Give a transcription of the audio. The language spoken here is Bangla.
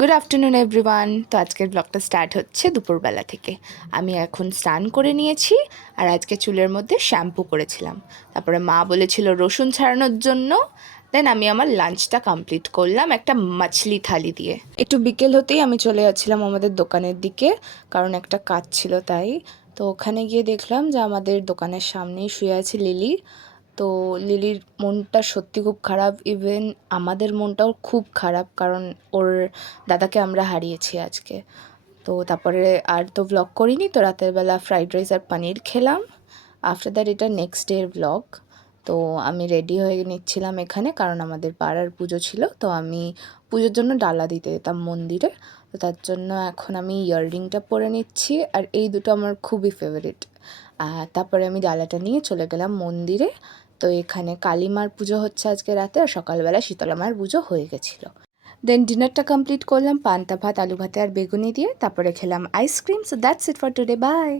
Good afternoon everyone. তো আজকের ব্লগটা স্টার্ট হচ্ছে দুপুরবেলা থেকে। আমি এখন স্নান করে নিয়েছি আর আজকে চুলের মধ্যে শ্যাম্পু করেছিলাম। তারপরে মা বলেছিল রসুন ছাড়ানোর জন্য। দেন আমি আমার লাঞ্চটা কমপ্লিট করলাম একটা মাছলি থালি দিয়ে। একটু বিকেল হতেই আমি চলে যাচ্ছিলাম আমাদের দোকানের দিকে, কারণ একটা কাজ ছিল তাই। তো ওখানে গিয়ে দেখলাম যে আমাদের দোকানের সামনেই শুয়ে আছে লিলি। তো লিলির মনটা সত্যি খুব খারাপ, ইভেন আমাদের মনটাও খুব খারাপ, কারণ ওর দাদাকে আমরা হারিয়েছি আজকে। তো তারপরে আর তো ভ্লগ করিনি, তো রাতের বেলা ফ্রাইড রাইস আর পনির খেলাম। আফটার দ্যাট এটা নেক্সট ডের ভ্লগ। তো আমি রেডি হয়ে নিচ্ছিলাম এখানে, কারণ আমাদের পাড়ার পুজো ছিল, তো আমি পুজোর জন্য ডালা দিতে যেতাম মন্দিরে। তো তার জন্য এখন আমি ইয়াররিংটা পরে নিচ্ছি, আর এই দুটো আমার খুবই ফেভারিট। আর তারপরে আমি ডালাটা নিয়ে চলে গেলাম মন্দিরে। তো এখানে কালী মার পুজো হচ্ছে আজকে রাতে, আর সকালবেলা শীতলা মার পুজো হয়ে গেছিলো। দেন ডিনারটা কমপ্লিট করলাম পান্তা ভাত, আলু ভাতে আর বেগুনি দিয়ে। তারপরে খেলাম ice cream. So that's it for today, by.